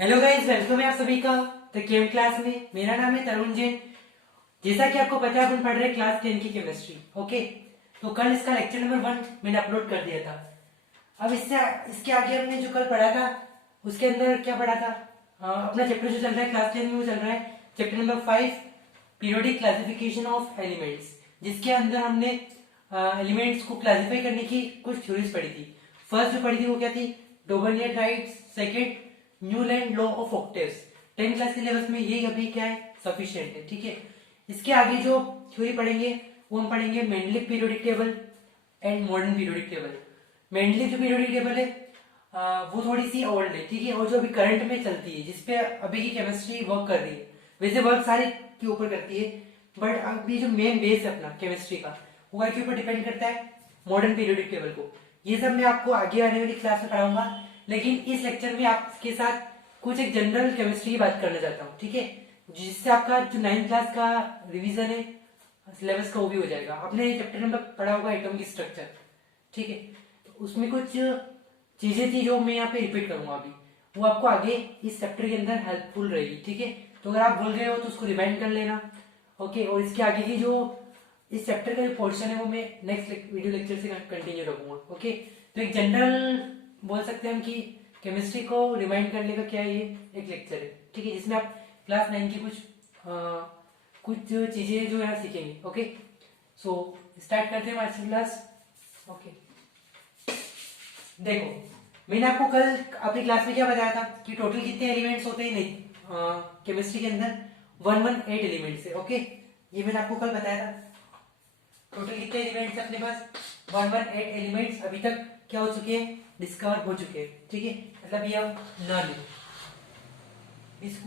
Hello guys, welcome है आप सभी का द केम क्लास में। मेरा नाम है तरुण जैन। जैसा कि आपको पता है, अपन पढ़ रहे हैं क्लास 10 की केमिस्ट्री। ओके, तो कल इसका लेक्चर नंबर 1 मैंने अपलोड कर दिया था। अब इसके आगे हमने जो कल पढ़ा था उसके अंदर क्या पढ़ा था, अपना चैप्टर जो चल रहा है क्लास 10 में वो चल रहा है chapter number 5, periodic classification of elements, जिसके अंदर हमने एलिमेंट्स को क्लासिफाई करने की कुछ थ्योरीज पढ़ी थी। फर्स्ट जो पढ़ी थी वो क्या थी, Dobereiner triads, second Newland law of octaves. 10 class syllabus में यही अभी क्या है, सफिशिएंट है। ठीक है, इसके आगे जो थ्योरी पढ़ेंगे वो हम पढ़ेंगे Mendeleev periodic table and modern periodic table. Mendeleev जो पीरियोडिक टेबल है वो थोड़ी सी ओल्ड है, ठीक है, और जो अभी करंट में चलती है, जिसपे अभी की केमिस्ट्री वर्क कर रही है। वैसे वर्क सारे के ऊपर करती है, बट अभी जो मेन बेस है अपना केमिस्ट्री का, वो के ऊपर डिपेंड करता है मॉडर्न पीरियोडिक टेबल को। ये सब मैं आपको आगे आने वाली क्लास में पढ़ाऊंगा, लेकिन इस लेक्चर में आपके साथ कुछ एक जनरल केमिस्ट्री की बात करना चाहता हूँ। ठीक है, जिससे आपका जो 9th क्लास का रिवीजन है सिलेबस का वो भी हो जाएगा। आपने चैप्टर नंबर पढ़ा होगा एटॉमिक स्ट्रक्चर, ठीक है, तो उसमें कुछ चीजें थी जो मैं यहाँ पे रिपीट करूंगा अभी, वो आपको आगे इस चैप्टर के अंदर हेल्पफुल रहेगी। ठीक है, तो अगर आप भूल गए हो तो उसको रिमाइंड कर लेना। ओके, और इसके आगे की जो इस चैप्टर का जो पोर्शन है वो मैं नेक्स्ट वीडियो लेक्चर से कंटिन्यू रखूंगा। ओके, तो एक जनरल बोल सकते हैं हम कि केमिस्ट्री को रिमाइंड करने का क्या है, ये एक लेक्चर है। ठीक है, जिसमें आप क्लास 9 की कुछ चीजें जो है सीखेंगे। ओके, सो स्टार्ट करते हैं आज की क्लास। ओके, देखो, मैंने आपको कल अपनी क्लास में क्या बताया था कि टोटल कितने एलिमेंट्स होते हैं नहीं केमिस्ट्री के अंदर, 118 एलिमेंट्स है। ओके, ये मैंने आपको कल बताया था। टोटल कितने एलिमेंट्स है अपने पास, 118 एलिमेंट्स अभी तक क्या हो चुके हैं, डिस्कवर हो चुके हैं। ठीक है, मतलब ये हम नल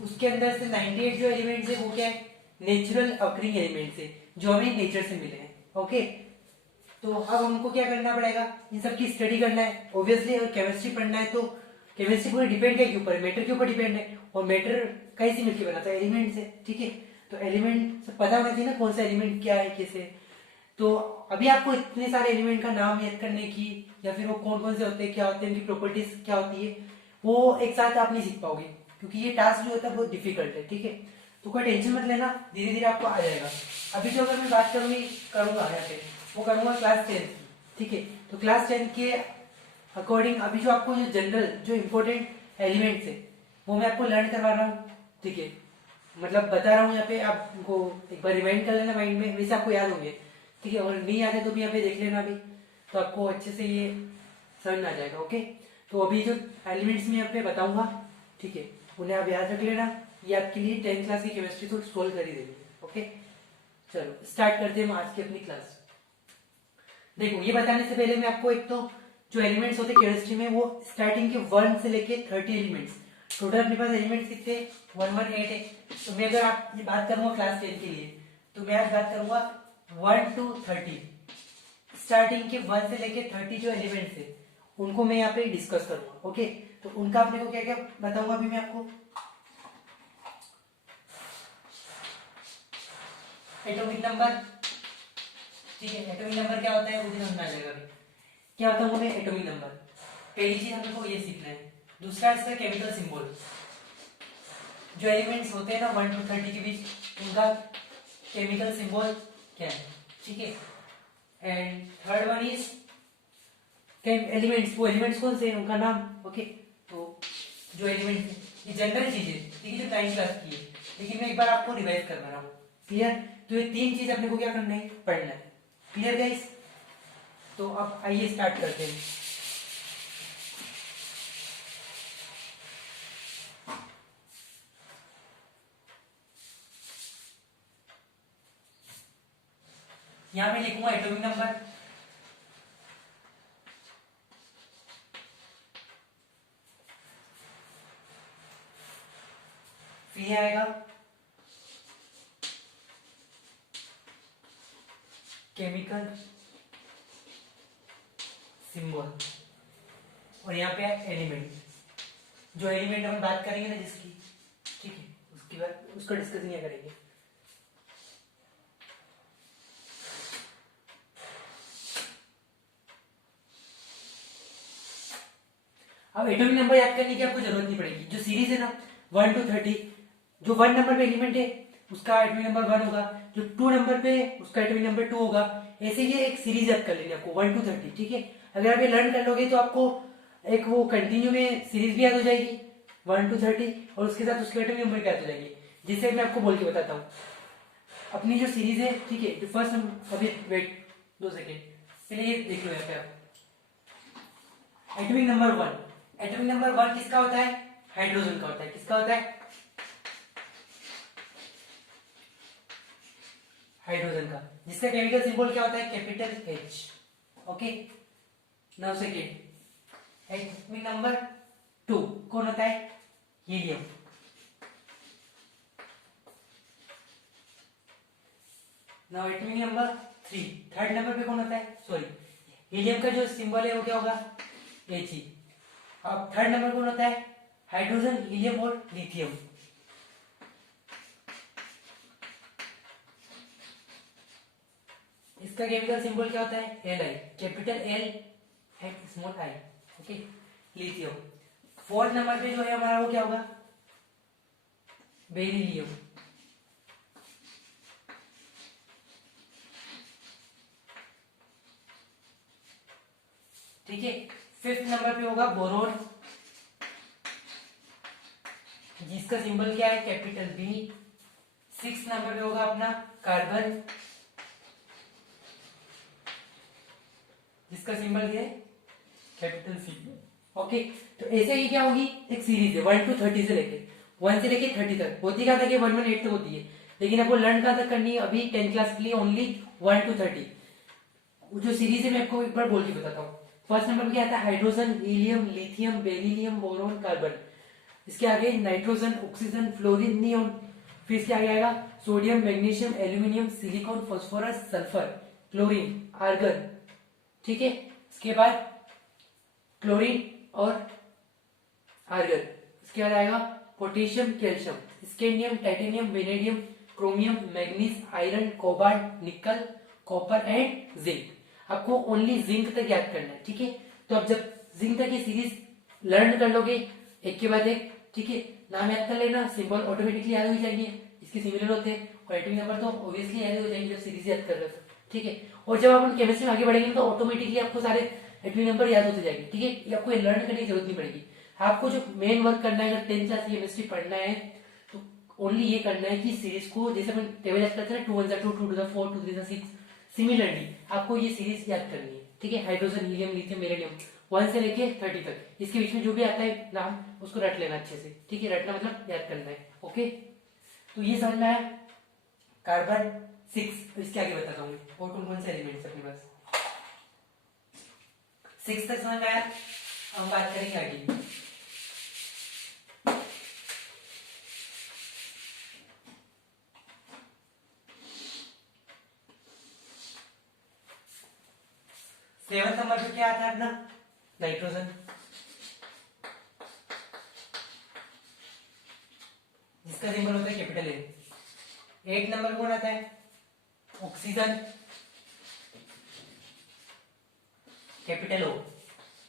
उसके अंदर से 98 जो एलिमेंट्स है वो क्या है, नेचुरल अकरिंग एलिमेंट्स है, जो हमें नेचर से मिले हैं। ओके, तो अब हमको क्या करना पड़ेगा, इन सब की स्टडी करना है ऑब्वियसली। अगर केमिस्ट्री पढ़ना है तो केमिस्ट्री पूरी डिपेंड है के ऊपर, मैटर के ऊपर डिपेंड है, और मैटर कैसे मिलकर बनाता है, एलिमेंट से। ठीक है, तो एलिमेंट पता होना चाहिए ना कौन सा एलिमेंट क्या है कैसे। तो अभी आपको इतने सारे एलिमेंट का नाम याद करने की, या फिर वो कौन कौन से होते हैं, क्या होते हैं, उनकी प्रॉपर्टीज क्या होती है, वो एक साथ आप नहीं सीख पाओगे, क्योंकि ये टास्क जो होता है बहुत डिफिकल्ट है। ठीक है, तो कोई टेंशन मत लेना, धीरे धीरे आपको आ जाएगा। अभी जो अगर मैं बात करूंगा यहाँ पे, वो करूंगा क्लास 10 की। ठीक है, तो क्लास 10 के अकॉर्डिंग अभी जो आपको जो जनरल जो इम्पोर्टेंट एलिमेंट्स है वो मैं आपको लर्न करवा रहा हूँ। ठीक है, मतलब बता रहा हूँ यहाँ पे, आपको एक बार रिमाइंड कर लेना माइंड में, वैसे आपको याद होंगे। ठीक है, और नहीं याद है तो भी यहाँ पे देख लेना अभी, तो आपको अच्छे से ये समझ में आ जाएगा। ओके, तो अभी जो एलिमेंट्स में यहाँ पे बताऊंगा, ठीक है, उन्हें आप याद रख लेना। ये आपके लिए 10th क्लास की केमिस्ट्री तो सोल्व कर ही देगी। ओके, चलो स्टार्ट करते हैं हम आज की अपनी क्लास। देखो, ये बताने से पहले मैं आपको एक तो जो एलिमेंट्स होते हैं केमिस्ट्री में, वो स्टार्टिंग के 1 से लेके 30 एलिमेंट्स, टोटल अपने पास एलिमेंट्स कितने, 118 है। तो मैं अगर आप ये बात करूंगा क्लास 10 के लिए, तो मैं आज बात करूंगा 1 to 30, स्टार्टिंग के 1 से लेके 30 जो एलिमेंट्स है उनको मैं यहाँ पे डिस्कस करूंगा। ओके, तो उनका अपने को क्या क्या बताऊंगा अभी मैं आपको। एटॉमिक नंबर, ठीक है, एटॉमिक नंबर क्या होता है मुझे समझ में आ जाएगा अभी। क्या बताऊंगा मैं, एटॉमिक नंबर, पहली चीज हमको ये सीखना है। दूसरा इसका केमिकल सिंबल, जो एलिमेंट्स होते हैं ना 1 to 30 के बीच, उनका केमिकल सिंबल क्या है। ठीक है, and third one is elements, वो एलिमेंट्स कौन से हैं उनका नाम। ओके, तो जो एलिमेंट्स, ये जनरल चीजें, ठीक है, जो 9th क्लास की है, लेकिन मैं एक बार आपको रिवाइज करवा रहा हूँ। क्लियर, तो ये 3 चीज अपने को क्या करना है, पढ़ना है। क्लियर गाइस, तो अब आइए स्टार्ट करते हैं। यहां मैं लिखूंगा एटॉमिक नंबर, फिर ये आएगा केमिकल सिंबल, और यहाँ पे एलिमेंट, जो एलिमेंट हम बात करेंगे ना जिसकी, ठीक है, उसकी बात उसका डिस्कस नहीं करेंगे। अब एटॉमिक नंबर याद करने की आपको जरूरत नहीं पड़ेगी। जो सीरीज है ना 1 to 30, जो 1 नंबर पे एलिमेंट है उसका एटॉमिक नंबर 1 होगा, जो 2 नंबर पे उसका एटॉमिक नंबर 2 होगा। ऐसे ये एक सीरीज याद कर लेंगे आपको 1 to 30, ठीक है। अगर आप ये लर्न कर लोगे तो आपको एक वो कंटिन्यू में सीरीज भी याद हो जाएगी 1 to 30, और उसके साथ उसके एटॉमिक नंबर याद हो जाएगी। जिससे मैं आपको बोल के बताता हूँ अपनी जो सीरीज है, ठीक है। जो फर्स्ट नंबर, अभी वेट 2 सेकेंड, पहले ये देख लो यहाँ पे आप। एटॉमिक नंबर 1, एटॉमिक नंबर 1 किसका होता है? हाइड्रोजन का होता है। किसका होता है? हाइड्रोजन का, जिसका केमिकल सिंबल क्या होता है? Capital H। Okay, now second atomic number 2 कौन होता है? Helium. Now atomic number 3, third number पे कौन होता है? सॉरी, हीलियम का जो सिंबल है वो क्या होगा? He। अब थर्ड नंबर कौन होता है? हाइड्रोजन, हीलियम और लिथियम। इसका केमिकल सिंबल क्या होता है? Li, capital L and small I। Okay, lithium. Fourth number पे जो है हमारा वो क्या होगा? बेरिलियम। ठीक है। फिफ्थ नंबर पे होगा बोरोन, जिसका सिंबल क्या है? Capital B। सिक्स नंबर पे होगा अपना कार्बन, जिसका सिंबल क्या है? Capital C। ओके, तो ऐसे ही क्या होगी? एक सीरीज है 1 to 30 से लेके 1 से लेके 30 तक। होती क्या था कि 118 तक होती है, लेकिन आपको लर्न कहाँ तक करनी है? अभी 10 क्लास के लिए ओनली 1 to 30। जो सीरीज है मैं आपको एक बार बोल के बताता हूँ। फर्स्ट नंबर पे क्या आता है? Hydrogen, helium, lithium, beryllium, boron, carbon. इसके आगे नाइट्रोजन, ऑक्सीजन, फ्लोरीन, नियोन। फिर इसके आगे आएगा sodium, magnesium, aluminium, silicon, phosphorus, sulphur, chlorine, argon. ठीक है। इसके बाद क्लोरीन और आर्गन। इसके बाद आएगा potassium, calcium, scandium, titanium, vanadium, chromium, manganese, iron, cobalt, निकल, कॉपर एंड जिंक। आपको ओनली जिंक तक याद करना है, ठीक है। तो अब जब जिंक तक ये सीरीज लर्न कर लोगे एक के बाद एक, ठीक है, नाम याद कर लेना, सिंबल ऑटोमेटिकली याद हो जाएंगे, इसके सिमिलर होते हैं, और एटॉमिक नंबर तो ऑब्वियसली याद हो जाएंगे जब सीरीज याद कर रहे हो, ठीक है। और जब अपन केमिस्ट्री में आगे बढ़ेंगे तो ऑटोमेटिकली आपको सारे एटॉमिक नंबर याद होते जाएंगे, ठीक है। ये आपको लर्न करने की जरूरत नहीं पड़ेगी। आपको जो मेन वर्क करना है, अगर 10 क्लास केमिस्ट्री पढ़ना है तो ओनली ये करना है कि सीरीज को, जैसे अपन टेबल याद करते हैं 2 1 2 2 2 4 2 3 6, सिमिलरली आपको ये सीरीज याद करनी है, ठीक है। हाइड्रोजन, हीलियम, लिथियम, बेरिलियम 1 से लेके 30 तक, इसके बीच में जो भी आता है नाम उसको रट लेना अच्छे से, ठीक है। रटना मतलब याद करना है, ओके। तो ये समझ में आया कार्बन 6। इसके आगे बताता हूँ और कौन से एलिमेंट्स अपने पास 6 तक समझ में आया। हम बात करेंगे आगे की। सेवंथ नंबर पे क्या आता है अपना? नाइट्रोजन, जिसका सिंबल होता है कैपिटल ए। 8 नंबर कौन आता है? ऑक्सीजन, कैपिटल ओ।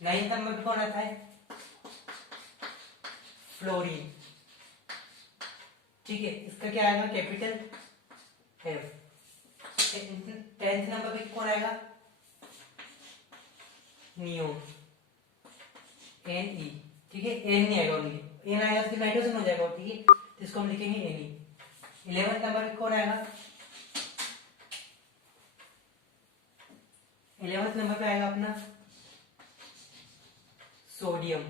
9 नंबर पे कौन आता है? फ्लोरीन, ठीक है, इसका क्या आएगा? Capital F. 10th नंबर पे कौन आएगा? नियोन, एन ई, ठीक है। एन नहीं आएगा, ओनली एन आएगा तो नाइट्रोजन हो जाएगा, ठीक है। तो इसको हम लिखेंगे एन ई। 11th नंबर पे कौन आएगा? 11th नंबर पे आएगा अपना सोडियम,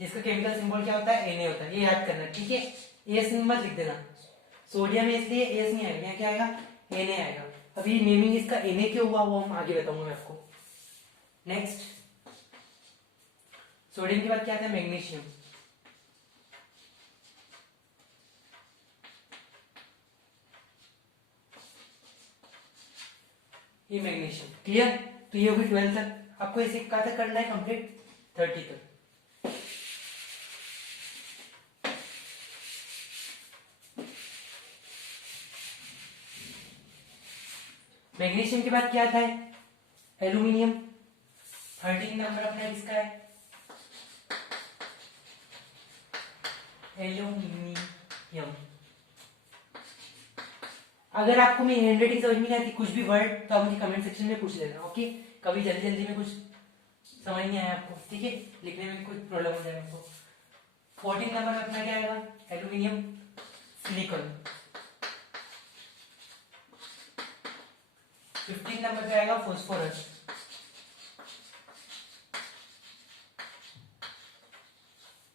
जिसका केमिकल सिंबल क्या होता है? Na होता है। ये याद करना, ठीक है। एस मत लिख देना, सोडियम इसलिए एस नहीं आएगा, यहाँ क्या आएगा? Na आएगा। अभी नेमिंग इसका Na क्यों हुआ वो हम आगे बताऊंगा मैं आपको। नेक्स्ट, सोडियम के बाद क्या आता है? मैग्नीशियम, ये मैग्नीशियम, क्लियर। तो ये होगी 12 तक। आपको इसे कहाँ तक करना है? कंप्लीट 30 तक। मैग्नीशियम के बाद क्या आता है? एल्यूमिनियम। 13 नंबर अपना किसका है? एल्यूमिनियम। अगर आपको मेरी हैंडराइटिंग समझ में नहीं आती कुछ भी वर्ड, तो आप मुझे कमेंट सेक्शन में पूछ लेना, ओके। कभी जल्दी जल्दी में कुछ समझ नहीं आया आपको, ठीक है, लिखने में कुछ प्रॉब्लम हो जाए आपको। 14 नंबर में अपना क्या आएगा, एल्यूमिनियम सिलिकॉन। 15 नंबर पे आएगा फास्फोरस।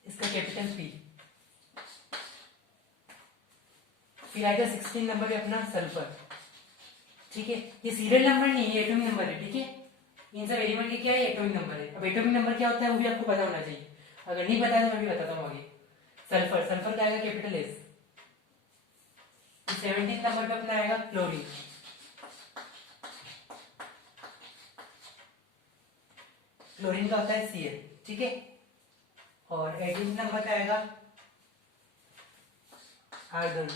इसका कैपिटल पी। फिर आएगा 16 नंबर पे अपना सल्फर, ठीक है। ये सीरियल नंबर नहीं है, एटॉमिक नंबर है, ठीक है। इन सब एलिमेंट के क्या है, एटॉमिक नंबर है। अब एटॉमिक नंबर क्या होता है वो भी आपको पता होना चाहिए, अगर नहीं पता है तो मैं भी बताता हूँ आगे। सल्फर, सल्फर का आएगा कैपिटल एस। 17 नंबर पे अपना आएगा क्लोरीन। क्लोरीन का होता है Cl, ठीक है। और 18 नंबर पे आएगा आर्गन,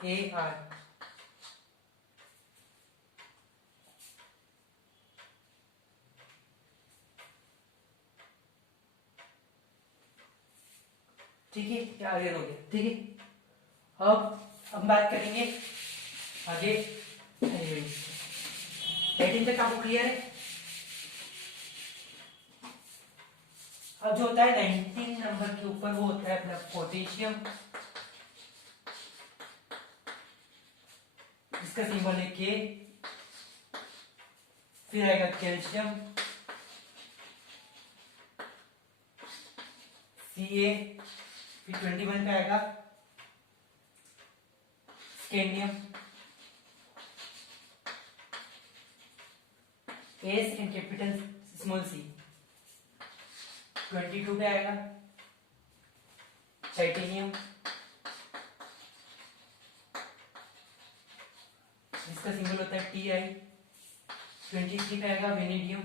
Ar। ठीक है, ये आर्गन हो गया, ठीक है। अब हम बात करेंगे आगे एलिमेंट। 18 तक आपको क्लियर है। अब जो होता है 19 नंबर के ऊपर वो होता है अपना पोटेशियम, इसका सिंबल है के। फिर आएगा कैल्शियम, Ca। फिर 21 पे आएगा scandium, S and capital small C. 22 पे आएगा टाइटेनियम, जिसका सिंबल होता है Ti। 23 पे आएगा वेनेडियम,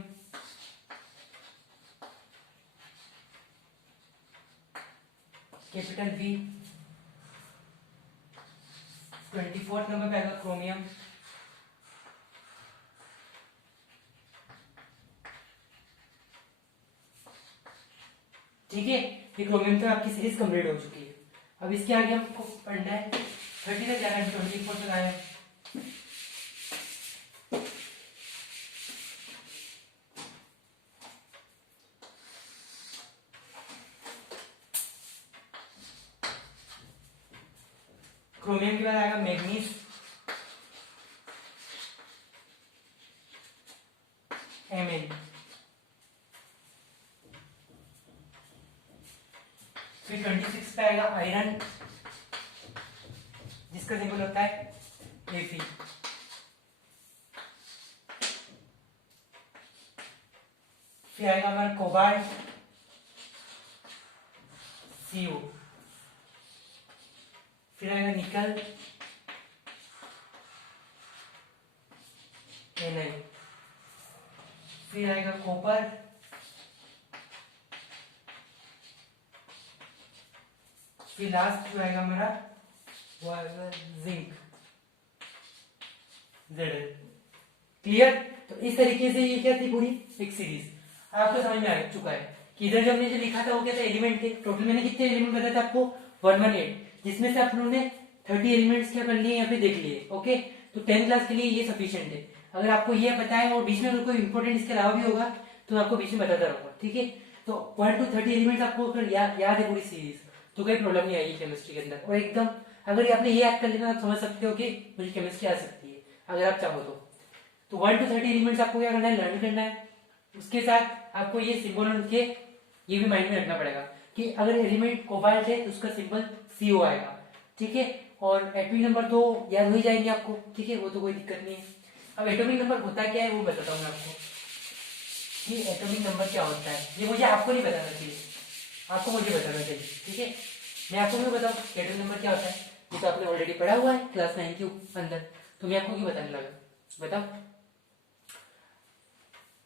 कैपिटल V। 24 नंबर पे आएगा क्रोमियम, ठीक है। ये क्रोमियम तो आपकी सीरीज कंप्लीट हो चुकी है। अब इसके आगे हमको पढ़ना है 30 तक जाना है, 24 तक आया है। क्रोमियम के बाद आएगा मैग्नीज, Mn। फिर 26 पे आएगा आयरन, जिसका सिंबल होता है Fe। फिर आएगा हमारा कोबाल्ट, Co। फिर आएगा निकल, Na। फिर आएगा कॉपर, फिर लास्ट जो आएगा हमारा वो आएगा जिंक, Zl। क्लियर। तो इस तरीके से ये क्या थी पूरी एक सीरीज आपको समझ में आ चुका है कि इधर जो हमने जो लिखा था वो क्या था, एलिमेंट थे। टोटल मैंने कितने एलिमेंट बताया था आपको, 118, जिसमें से आप लोगों ने 30 एलिमेंट्स क्या कर लिए यहाँ पे देख लिए, ओके। तो 10th क्लास के लिए ये सफिशिएंट है। अगर आपको ये पता है और बीच में अगर कोई इंपॉर्टेंट इसके अलावा भी होगा तो मैं आपको बीच में बताता रहूंगा, ठीक है। तो 1 to 30 एलिमेंट्स आपको अगर याद है पूरी सीरीज, तो कोई प्रॉब्लम नहीं आएगी केमिस्ट्री के अंदर। और एकदम अगर ये आपने ये याद कर लेना, आप समझ सकते हो कि मुझे केमिस्ट्री आ सकती है अगर आप चाहो तो 1 to 30 एलिमेंट्स आपको क्या करना है, लर्न करना है। उसके साथ आपको ये सिंबल उनके ये भी माइंड में रखना पड़ेगा कि अगर एलिमेंट कोबाल्ट है तो उसका सिंबल CO आएगा, ठीक है। और एटॉमिक नंबर तो याद हो ही जाएंगे आपको, ठीक है, वो तो कोई दिक्कत नहीं है। अब एटॉमिक नंबर होता क्या है वो बताता हूँ मैं आपको कि एटॉमिक नंबर क्या होता है। ये मुझे आपको नहीं बताना चाहिए, आपको मुझे बताना चाहिए, ठीक है। मैं आपको क्यों बताऊँ एटॉमिक नंबर क्या होता है, ये तो आपने ऑलरेडी पढ़ा हुआ है क्लास 9 के अंदर, तो मैं आपको क्यों बताने लगा, बताओ।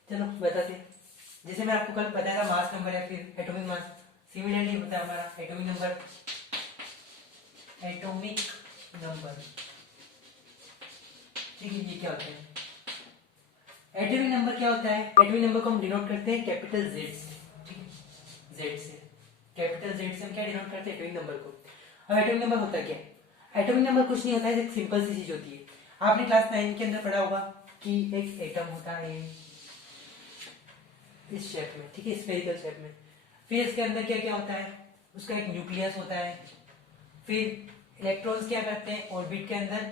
चलो बताते। जैसे मैं आपको कल बताया था मास नंबर या फिर एटॉमिक मास, सिमिलरली होता है हमारा एटॉमिक नंबर। एटॉमिक नंबर, ठीक है, ये क्या होता है एटॉमिक नंबर क्या होता है। एटॉमिक नंबर को हम डिनोट करते हैं कैपिटल Z से, ठीक है, Z से। कैपिटल जेड से हम क्या डिनोट करते हैं, एटॉमिक नंबर को। अब एटॉमिक नंबर होता क्या है? एटॉमिक नंबर कुछ नहीं होता है, एक सिंपल सी चीज होती है। आपने क्लास 9 के अंदर पढ़ा होगा कि एक एटम होता है इस शेप में, ठीक है, स्फेरिकल शेप में। फिर इसके अंदर क्या क्या होता है, उसका एक न्यूक्लियस होता है। फिर इलेक्ट्रॉन्स क्या करते हैं, ऑर्बिट के अंदर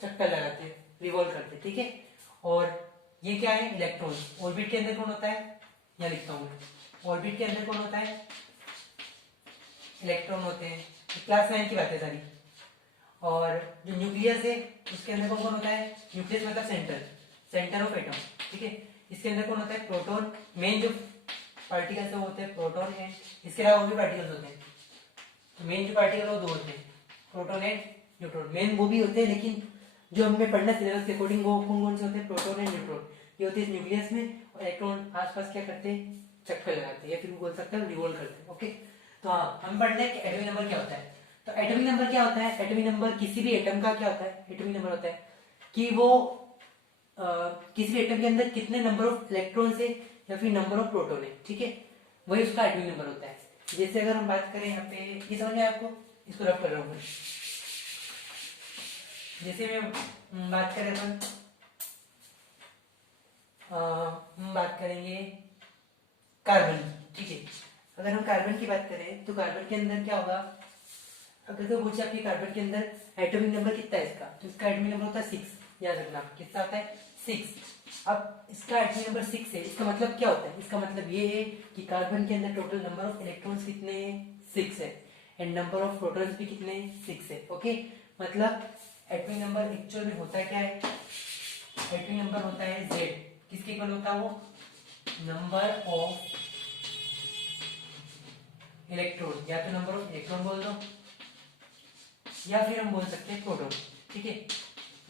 चक्कर लगाते हैं, रिवॉल्व करते हैं, ठीक है। और ये क्या है, इलेक्ट्रॉन्स। ऑर्बिट के अंदर कौन होता है, यहाँ लिखता हूँ मैं, ऑर्बिट के अंदर कौन होता है, इलेक्ट्रॉन होते हैं। क्लास 9 की बात है सारी। और जो न्यूक्लियस है उसके अंदर कौन कौन होता है, न्यूक्लियस मतलब सेंटर, सेंटर ऑफ एटम, ठीक है। इसके अंदर कौन होता है, प्रोटॉन। मेन जो पार्टिकल्स है वो होते हैं प्रोटॉन है, इसके अलावा और भी पार्टिकल्स होते हैं। तो मेन जो पार्टिकल वो दो होते हैं, प्रोटॉन एंड न्यूट्रॉन। मेन वो भी होते हैं, लेकिन जो हमें पढ़ना सिलेबस के अकॉर्डिंग वो कौन कौन से होते हैं, प्रोटॉन एंड न्यूट्रॉन। ये होते हैं न्यूक्लियस में, और इलेक्ट्रॉन आसपास क्या करते हैं, चक्कर लगाते हैं, या फिर बोल सकते हैं रिवॉल्व करते हैं, ओके। तो हाँ, हम पढ़ते हैं कि एटॉमिक नंबर क्या होता है। तो एटॉमिक नंबर क्या होता है, एटॉमिक नंबर किसी भी एटम का क्या होता है, एटॉमिक नंबर होता है कि वो किसी भी एटम के अंदर कितने नंबर ऑफ इलेक्ट्रॉन है या फिर नंबर ऑफ प्रोटॉन है, ठीक है, वही उसका एटॉमिक नंबर होता है। जैसे अगर हम बात करें यहाँ पे, ये समझ में आया आपको, इसको रब कर रहा हूँ मैं। जैसे मैं बात करें अपन, हम बात करेंगे कार्बन, ठीक है। अगर हम कार्बन की बात करें तो कार्बन के अंदर क्या होगा, अगर तो पूछे आपके कार्बन के अंदर एटॉमिक नंबर कितना है इसका, तो इसका एटॉमिक नंबर होता है 6, याद रखना कितना आता है 6। अब इसका एटॉमिक नंबर 6 है, इसका मतलब क्या होता है, इसका मतलब ये है कि कार्बन के अंदर टोटल नंबर ऑफ इलेक्ट्रॉन्स कितने हैं, 6 है, एंड नंबर ऑफ प्रोटॉन्स भी कितने हैं, 6 है, ओके। मतलब एटॉमिक नंबर एक्चुअल में होता क्या है, एटॉमिक नंबर होता है Z, किसके इक्वल होता है वो, नंबर ऑफ इलेक्ट्रॉन, या तो नंबर ऑफ इलेक्ट्रॉन बोल दो, या फिर हम बोल सकते हैं प्रोटॉन, ठीक है।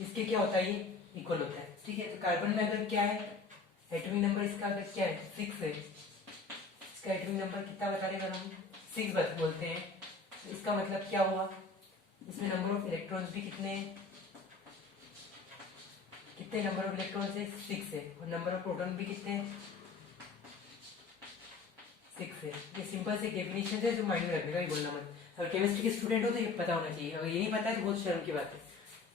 इसके क्या होता है, ये इक्वल होता है, ठीक है। तो कार्बन में अगर क्या है, एटॉमिक नंबर इसका अगर क्या है 6 है, इसका एटॉमिक नंबर कितना बता रहे, हम 6 बस बोलते हैं, तो इसका मतलब क्या हुआ, इसमें नंबर ऑफ इलेक्ट्रॉन्स भी कितने हैं, कितने नंबर ऑफ इलेक्ट्रॉन्स है, 6 है, और नंबर ऑफ प्रोटॉन भी कितने हैं, 6 है। ये सिंपल से डेफिनेशन है जो माइंड में रखने का, ये बोलना मत। अगर केमिस्ट्री के स्टूडेंट हो तो ये पता होना चाहिए, अगर ये नहीं पता है तो बहुत शर्म की बात है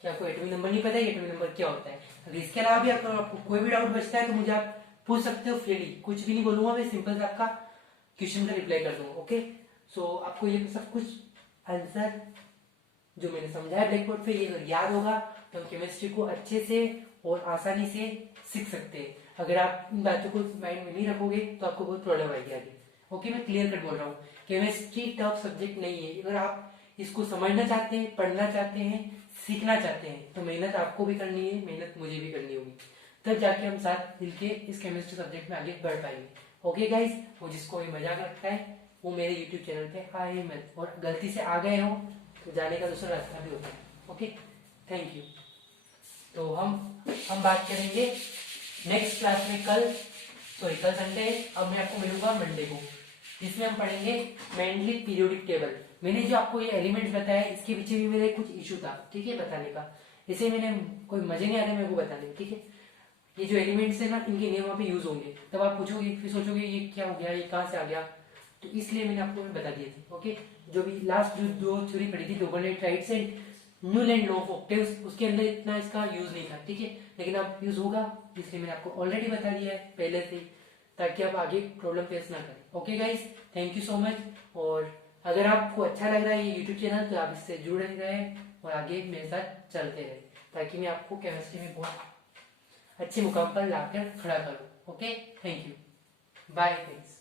कि आपको एटॉमिक नंबर नहीं पता है, एटॉमिक नंबर क्या होता है। अगर इसके अलावा भी आपको कोई भी डाउट बचता है तो मुझे आप पूछ सकते हो फ्रीली, कुछ भी नहीं बोलूंगा मैं, सिंपल से आपका क्वेश्चन का रिप्लाई कर दूंगा, ओके। सो आपको ये सब कुछ आंसर जो मैंने समझाया ब्लैक बोर्ड पे, ये अगर याद होगा तो हम केमिस्ट्री को अच्छे से और आसानी से सीख सकते हैं। अगर आप इन बातों को माइंड में नहीं रखोगे तो आपको बहुत प्रॉब्लम आएगी आगे, ओके। मैं क्लियर कट बोल रहा हूँ, केमिस्ट्री टफ सब्जेक्ट नहीं है। अगर आप इसको समझना चाहते हैं, पढ़ना चाहते हैं, सीखना चाहते हैं, तो मेहनत आपको भी करनी है, मेहनत मुझे भी करनी होगी, तब जाके हम साथ मिलके इस केमिस्ट्री सब्जेक्ट में आगे बढ़ पाएंगे, ओके गाइस। वो जिसको ये मजाक लगता है वो मेरे यूट्यूब चैनल पे हाय मैथ, और गलती से आ गए हो तो जाने का दूसरा रास्ता भी होता है, ओके। Thank you. तो हम बात करेंगे नेक्स्ट क्लास में कल संडे है, अब मैं आपको मिलूंगा मंडे को, जिसमें हम पढ़ेंगे मेनली पीरियोडिक टेबल। मैंने जो आपको ये एलिमेंट्स बताया इसके पीछे भी मेरा कुछ इशू था, ठीक है, बताने का। इसे मैंने कोई मजे नहीं आते मेरे को बताने में, ठीक है। ये जो एलिमेंट्स है ना, इनके नियम वहाँ पे यूज होंगे, तब आप पूछोगे, फिर सोचोगे ये क्या हो गया, ये कहाँ से आ गया, तो इसलिए मैंने आपको बता दिए थे, ओके। जो भी लास्ट जो दो थ्योरी पढ़ी थी, डोगोनेट triads and Newland law of octaves, उसके अंदर इतना इसका यूज नहीं था, ठीक है, लेकिन अब यूज होगा, इसलिए मैंने आपको ऑलरेडी बता दिया है पहले से, ताकि आप आगे प्रॉब्लम फेस ना करें, okay guys. Thank you so much. और अगर आपको अच्छा लग रहा है ये यूट्यूब चैनल तो आप इससे जुड़े रहे और आगे मेरे साथ चलते रहे, ताकि मैं आपको केमिस्ट्री में बहुत अच्छे मुकाम पर लाकर खड़ा करूं, okay. Thank you, bye friends.